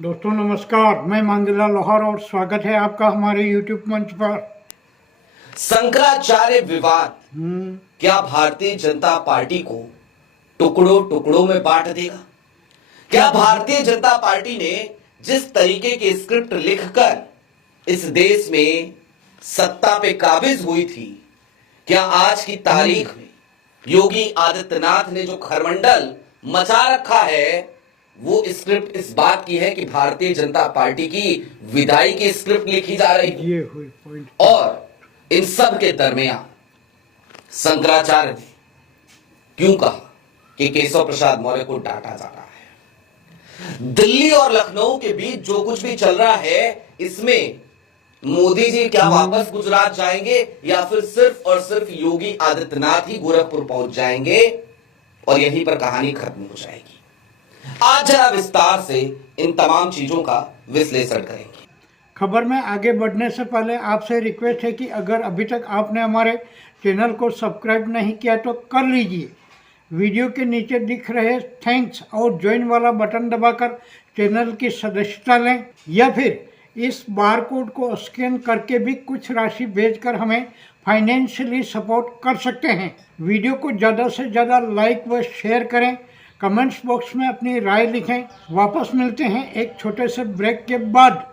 दोस्तों नमस्कार, मैं मांगीलाल लोहार और स्वागत है आपका हमारे YouTube मंच पर। शंकराचार्य विवाद क्या भारतीय जनता पार्टी को टुकड़ों टुकड़ों में बांट देगा? क्या भारतीय जनता पार्टी ने जिस तरीके की स्क्रिप्ट लिखकर इस देश में सत्ता पे काबिज हुई थी, क्या आज की तारीख में योगी आदित्यनाथ ने जो खरमंडल मचा रखा है वो स्क्रिप्ट इस बात की है कि भारतीय जनता पार्टी की विदाई की स्क्रिप्ट लिखी जा रही है? ये हुई पॉइंट। और इन सब के दरमियान शंकराचार्य ने क्यों कहा कि केशव प्रसाद मौर्य को डांटा जा रहा है? दिल्ली और लखनऊ के बीच जो कुछ भी चल रहा है, इसमें मोदी जी क्या वापस गुजरात जाएंगे या फिर सिर्फ और सिर्फ योगी आदित्यनाथ ही गोरखपुर पहुंच जाएंगे और यहीं पर कहानी खत्म हो जाएगी? आज जरा विस्तार से इन तमाम चीजों का विश्लेषण करेंगे। खबर में आगे बढ़ने से पहले आपसे रिक्वेस्ट है कि अगर अभी तक आपने हमारे चैनल को सब्सक्राइब नहीं किया तो कर लीजिए। वीडियो के नीचे दिख रहे थैंक्स और ज्वाइन वाला बटन दबाकर चैनल की सदस्यता लें, या फिर इस बार कोड को स्कैन करके भी कुछ राशि भेजकर हमें फाइनेंशियली सपोर्ट कर सकते हैं। वीडियो को ज़्यादा से ज़्यादा लाइक व शेयर करें, कमेंट्स बॉक्स में अपनी राय लिखें। वापस मिलते हैं एक छोटे से ब्रेक के बाद।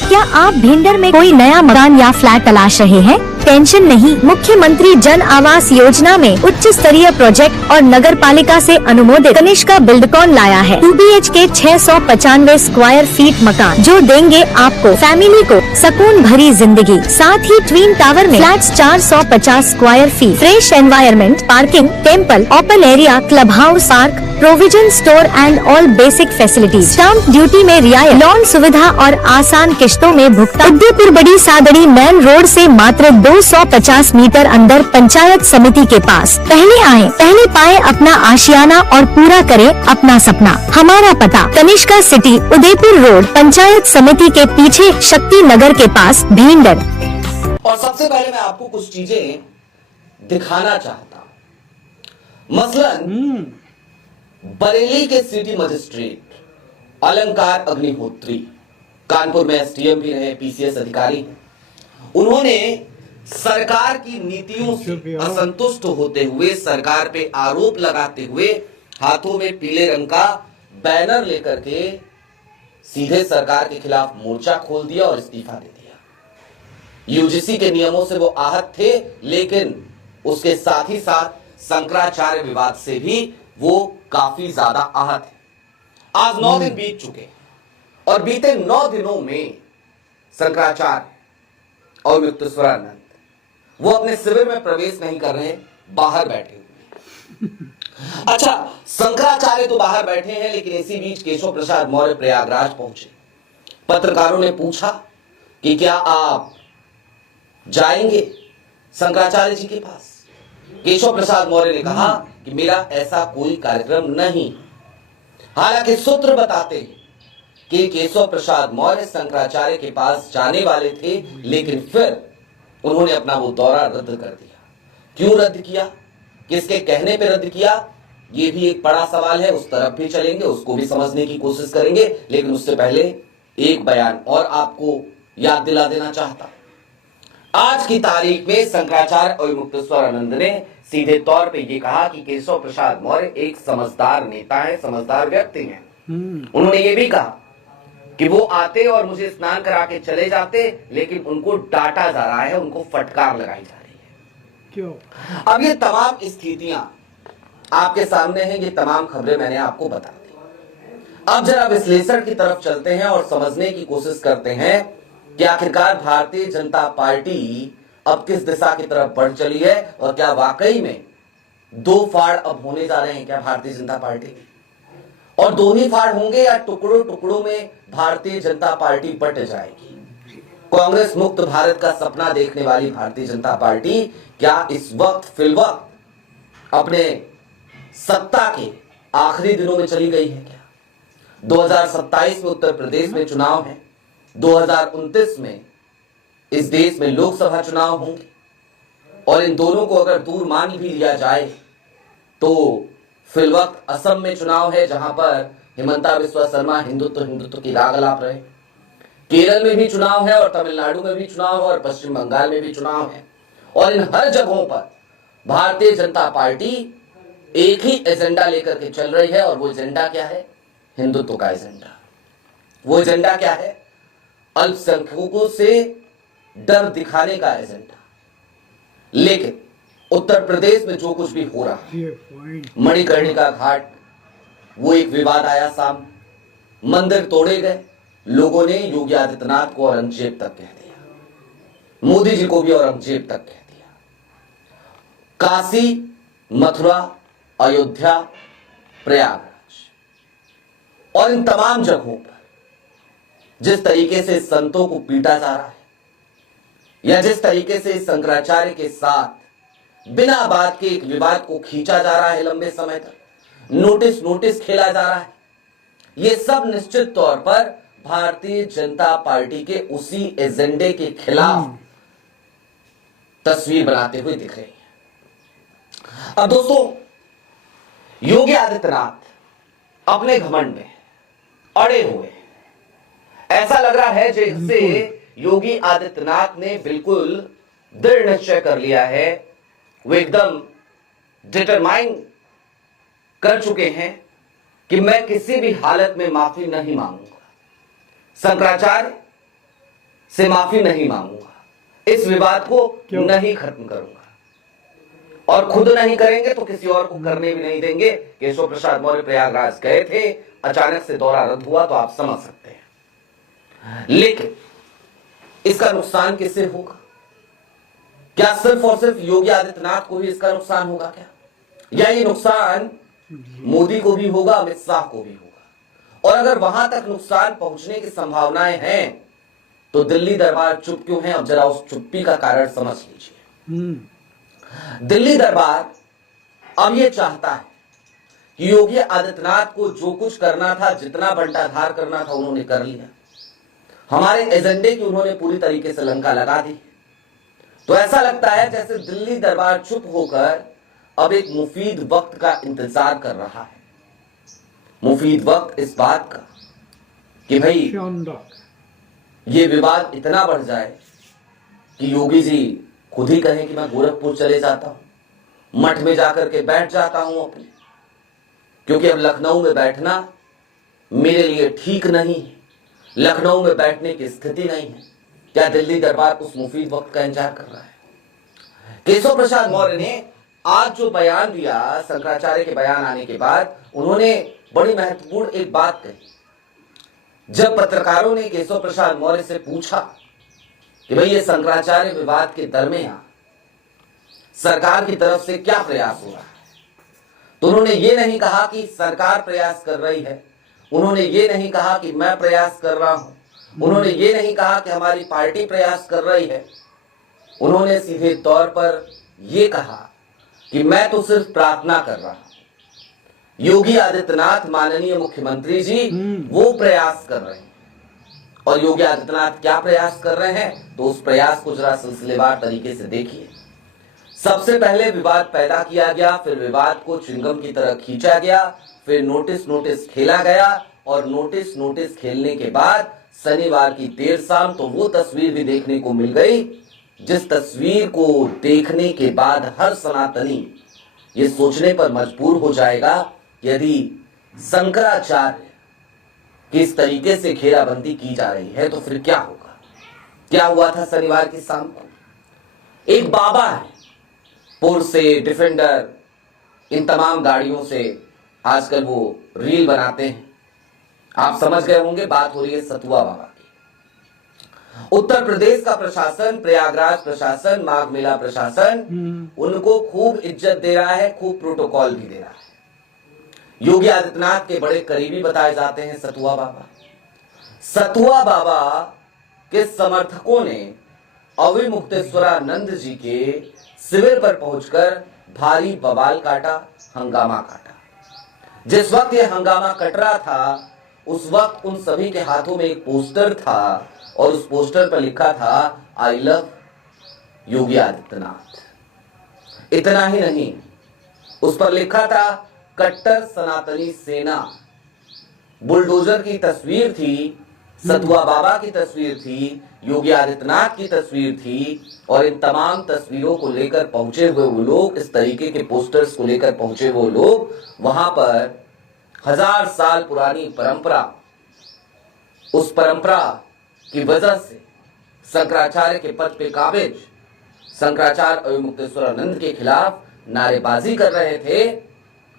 क्या आप भिंडर में कोई नया मकान या फ्लैट तलाश रहे हैं? टेंशन नहीं, मुख्यमंत्री जन आवास योजना में उच्च स्तरीय प्रोजेक्ट और नगर पालिका से अनुमोदित कनिष्का बिल्डकॉन लाया है 2 BHK 695 स्क्वायर फीट मकान, जो देंगे आपको फैमिली को सुकून भरी जिंदगी। साथ ही ट्विन टावर में flats 450 square feet, fresh environment, parking, temple, open area, club house, park, provision store and all basic facilities. Stamp duty में रियायत, लोन सुविधा और आसान किश्तों में भुगतान। उदयपुर बड़ी सादड़ी मेन रोड से मात्र 250 मीटर अंदर पंचायत समिति के पास। पहले आए, पहले पाए अपना आशियाना और पूरा करें अपना सपना। हमारा पता कनिष्का सिटी, उदयपुर रोड, पंचायत समिति के पीछे, शक्ति नगर के पास, भिंडर। और सबसे पहले मैं आपको कुछ चीजें दिखाना चाहता हूं। मसलन बरेली के सिटी मजिस्ट्रेट अलंकार अग्निहोत्री, कानपुर में SDM भी रहे, PCS अधिकारी, उन्होंने सरकार की नीतियों से असंतुष्ट होते हुए, सरकार पे आरोप लगाते हुए हाथों में पीले रंग का बैनर लेकर के सीधे सरकार के खिलाफ मोर्चा खोल दिया और इस्तीफा दे दिया। UGC के नियमों से वो आहत थे, लेकिन उसके साथ ही साथ शंकराचार्य विवाद से भी वो काफी ज्यादा आहत है। आज 9 दिन बीत चुके और बीते 9 दिनों में शंकराचार्य और युक्तेश्वरानंद वो अपने शिविर में प्रवेश नहीं कर रहे, बाहर बैठे हुए। अच्छा, शंकराचार्य तो बाहर बैठे हैं, लेकिन इसी बीच केशव प्रसाद मौर्य प्रयागराज पहुंचे। पत्रकारों ने पूछा कि क्या आप जाएंगे शंकराचार्य जी के पास? केशव प्रसाद मौर्य ने कहा कि मेरा ऐसा कोई कार्यक्रम नहीं। हालांकि सूत्र बताते हैं कि केशव प्रसाद मौर्य शंकराचार्य के पास जाने वाले थे, लेकिन फिर उन्होंने अपना वो दौरा रद्द कर दिया। क्यों रद्द किया, किसके कहने पे रद्द किया, ये भी एक बड़ा सवाल है। उस तरफ भी चलेंगे, उसको भी समझने की कोशिश करेंगे, लेकिन उससे पहले एक बयान और आपको याद दिला देना चाहता। आज की तारीख में शंकराचार्य और युक्तेश्वरानंद ने सीधे तौर पे ये कहा कि केशव प्रसाद मौर्य एक समझदार नेता है, समझदार व्यक्ति हैं। उन्होंने ये भी कहा कि वो आते और मुझे स्नान करा के चले जाते, लेकिन उनको डांटा जा रहा है, उनको फटकार लगाई जा रही है। क्यों? अब ये तमाम स्थितियां आपके सामने हैं, ये तमाम खबरें मैंने आपको बता दी। अब जरा विश्लेषण की तरफ चलते हैं और समझने की कोशिश करते हैं कि आखिरकार भारतीय जनता पार्टी अब किस दिशा की तरफ बढ़ चली है और क्या वाकई में 2 फाड़ अब होने जा रहे हैं क्या भारतीय जनता पार्टी में? और 2 ही फाड़ होंगे या टुकड़ों टुकड़ों में भारतीय जनता पार्टी बट जाएगी? कांग्रेस मुक्त भारत का सपना देखने वाली भारतीय जनता पार्टी क्या इस वक्त फिलवक्त अपने सत्ता के आखिरी दिनों में चली गई है क्या? 2027 में उत्तर प्रदेश में चुनाव है, 2029 में इस देश में लोकसभा चुनाव होंगे, और इन दोनों को अगर दूर मान भी लिया जाए तो फिलवक्त असम में चुनाव है, जहां पर हिमंता बिस्वा शर्मा हिंदुत्व हिंदुत्व की राग अलाप रहे। केरल में भी चुनाव है और तमिलनाडु में भी चुनाव है और पश्चिम बंगाल में भी चुनाव है, और इन हर जगहों पर भारतीय जनता पार्टी एक ही एजेंडा लेकर के चल रही है। और वो एजेंडा क्या है? हिंदुत्व का एजेंडा। वो एजेंडा क्या है? अल्पसंख्यकों से डर दिखाने का एजेंडा। लेकिन उत्तर प्रदेश में जो कुछ भी हो रहा है, ये पॉइंट मणिकर्णिका घाट, वो एक विवाद आया सामने, मंदिर तोड़े गए, लोगों ने योगी आदित्यनाथ को औरंगजेब तक कह दिया, मोदी जी को भी औरंगजेब तक कह दिया। काशी, मथुरा, अयोध्या, प्रयागराज और इन तमाम जगहों पर जिस तरीके से संतों को पीटा जा रहा है, या जिस तरीके से शंकराचार्य के साथ बिना बात के एक विवाद को खींचा जा रहा है, लंबे समय तक नोटिस खेला जा रहा है, ये सब निश्चित तौर पर भारतीय जनता पार्टी के उसी एजेंडे के खिलाफ तस्वीर बनाते हुए दिख रही है। अब दोस्तों, योगी आदित्यनाथ अपने घमंड में अड़े हुए, ऐसा लग रहा है जैसे योगी आदित्यनाथ ने बिल्कुल दृढ़ निश्चय कर लिया है, वो एकदम डिटरमाइन कर चुके हैं कि मैं किसी भी हालत में माफी नहीं मांगूंगा, शंकराचार्य से माफी नहीं मांगूंगा, इस विवाद को नहीं खत्म करूंगा, और खुद नहीं करेंगे तो किसी और को करने भी नहीं देंगे। केशव प्रसाद मौर्य प्रयागराज गए थे, अचानक से दौरा रद्द हुआ तो आप समझ सकते हैं। लेकिन इसका नुकसान किससे होगा? क्या सिर्फ और सिर्फ योगी आदित्यनाथ को ही इसका नुकसान होगा क्या? या ये नुकसान मोदी को भी होगा, अमित शाह को भी होगा? और अगर वहां तक नुकसान पहुंचने की संभावनाएं हैं तो दिल्ली दरबार चुप क्यों है? अब जरा उस चुप्पी का कारण समझ लीजिए। दिल्ली दरबार अब ये चाहता है कि योगी आदित्यनाथ को जो कुछ करना था, जितना बंटाधार करना था, उन्होंने कर लिया। हमारे एजेंडे की उन्होंने पूरी तरीके से लंका लगा दी। तो ऐसा लगता है जैसे दिल्ली दरबार चुप होकर अब एक मुफीद वक्त का इंतजार कर रहा है। मुफीद वक्त इस बात का कि भाई ये विवाद इतना बढ़ जाए कि योगी जी खुद ही कहें कि मैं गोरखपुर चले जाता हूं, मठ में जाकर के बैठ जाता हूं अपने, क्योंकि अब लखनऊ में बैठना मेरे लिए ठीक नहीं है, लखनऊ में बैठने की स्थिति नहीं है। क्या दिल्ली दरबार उस मुफीद वक्त का इंतजार कर रहा है? केशव प्रसाद मौर्य ने आज जो बयान दिया, शंकराचार्य के बयान आने के बाद, उन्होंने बड़ी महत्वपूर्ण एक बात कही। जब पत्रकारों ने केशव प्रसाद मौर्य से पूछा कि भाई ये शंकराचार्य विवाद के दरमियान सरकार की तरफ से क्या प्रयास हो रहा है, तो उन्होंने ये नहीं कहा कि सरकार प्रयास कर रही है, उन्होंने ये नहीं कहा कि मैं प्रयास कर रहा हूं, उन्होंने ये नहीं कहा कि हमारी पार्टी प्रयास कर रही है। उन्होंने सीधे तौर पर यह कहा कि मैं तो सिर्फ प्रार्थना कर रहा हूं, योगी आदित्यनाथ माननीय मुख्यमंत्री जी वो प्रयास कर रहे हैं। और योगी आदित्यनाथ क्या प्रयास कर रहे हैं, तो उस प्रयास को जरा सिलसिलेवार तरीके से देखिए। सबसे पहले विवाद पैदा किया गया, फिर विवाद को च्युइंगम की तरह खींचा गया, फिर नोटिस खेला गया, और नोटिस खेलने के बाद शनिवार की देर शाम तो वो तस्वीर भी देखने को मिल गई, जिस तस्वीर को देखने के बाद हर सनातनी ये सोचने पर मजबूर हो जाएगा कि यदि शंकराचार्य किस तरीके से घेराबंदी की जा रही है तो फिर क्या होगा। क्या हुआ था शनिवार की शाम को? एक बाबा है, पोर्शे, डिफेंडर, इन तमाम गाड़ियों से आजकल वो रील बनाते हैं, आप समझ गए होंगे, बात हो रही है सतुआ बाबा की। उत्तर प्रदेश का प्रशासन, प्रयागराज प्रशासन, माघ मेला प्रशासन उनको खूब इज्जत दे रहा है, खूब प्रोटोकॉल भी दे रहा है। योगी आदित्यनाथ के बड़े करीबी बताए जाते हैं सतुआ बाबा। सतुआ बाबा के समर्थकों ने अविमुक्तेश्वरानंद जी के शिविर पर पहुंचकर भारी बवाल काटा, हंगामा काटा। जिस वक्त ये हंगामा कट रहा था, उस वक्त उन सभी के हाथों में एक पोस्टर था, और उस पोस्टर पर लिखा था आई लव योगी आदित्यनाथ। इतना ही नहीं, उस पर लिखा था कट्टर सनातनी सेना बुलडोजर की तस्वीर थी, सतुआ बाबा की तस्वीर थी, योगी आदित्यनाथ की तस्वीर थी, और इन तमाम तस्वीरों को लेकर पहुंचे हुए वो लोग, इस तरीके के पोस्टर्स को लेकर पहुंचे हुए लोग, वहां पर 1000 साल पुरानी परंपरा, उस परंपरा की वजह से शंकराचार्य के पद पे काबिज शंकराचार्य अभिमुक्तेश्वरानंद के खिलाफ नारेबाजी कर रहे थे।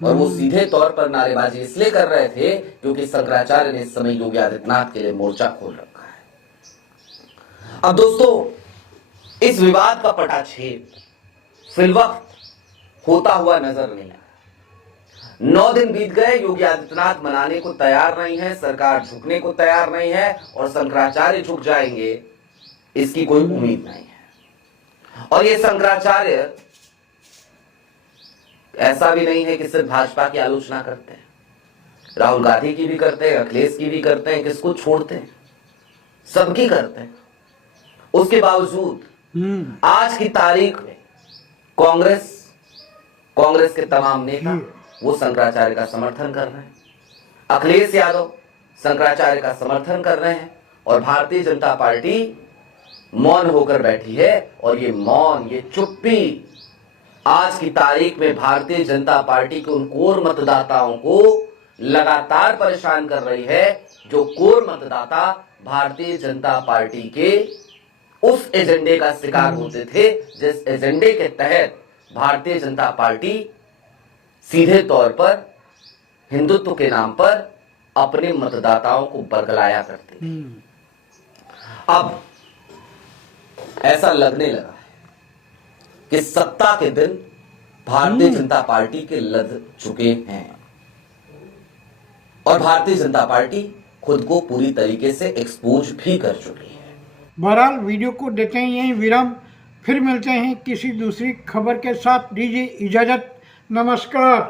और वो सीधे तौर पर नारेबाजी इसलिए कर रहे थे क्योंकि शंकराचार्य ने इस समय योगी आदित्यनाथ के लिए मोर्चा खोल रखा है। अब दोस्तों, इस विवाद का पटाक्षेप फिलवक्त होता हुआ नजर नहीं आया। 9 दिन बीत गए, योगी आदित्यनाथ मनाने को तैयार नहीं है, सरकार झुकने को तैयार नहीं है, और शंकराचार्य झुक जाएंगे इसकी कोई उम्मीद नहीं है। और ये शंकराचार्य ऐसा भी नहीं है कि सिर्फ भाजपा की आलोचना करते हैं, राहुल गांधी की भी करते हैं, अखिलेश की भी करते हैं, किसको छोड़ते हैं, सबकी करते हैं। उसके बावजूद आज की तारीख में कांग्रेस के तमाम नेता वो शंकराचार्य का समर्थन कर रहे हैं, अखिलेश यादव शंकराचार्य का समर्थन कर रहे हैं, और भारतीय जनता पार्टी मौन होकर बैठी है। और ये मौन, ये चुप्पी आज की तारीख में भारतीय जनता पार्टी के उन कोर मतदाताओं को लगातार परेशान कर रही है, जो कोर मतदाता भारतीय जनता पार्टी के उस एजेंडे का शिकार होते थे जिस एजेंडे के तहत भारतीय जनता पार्टी सीधे तौर पर हिंदुत्व के नाम पर अपने मतदाताओं को बरगलाया करती थी। अब ऐसा लगने लगा कि सत्ता के दिन भारतीय जनता पार्टी के लद चुके हैं, और भारतीय जनता पार्टी खुद को पूरी तरीके से एक्सपोज भी कर चुकी है। बहरहाल वीडियो को देते हैं यहीं विराम, फिर मिलते हैं किसी दूसरी खबर के साथ। दीजिए इजाजत, नमस्कार।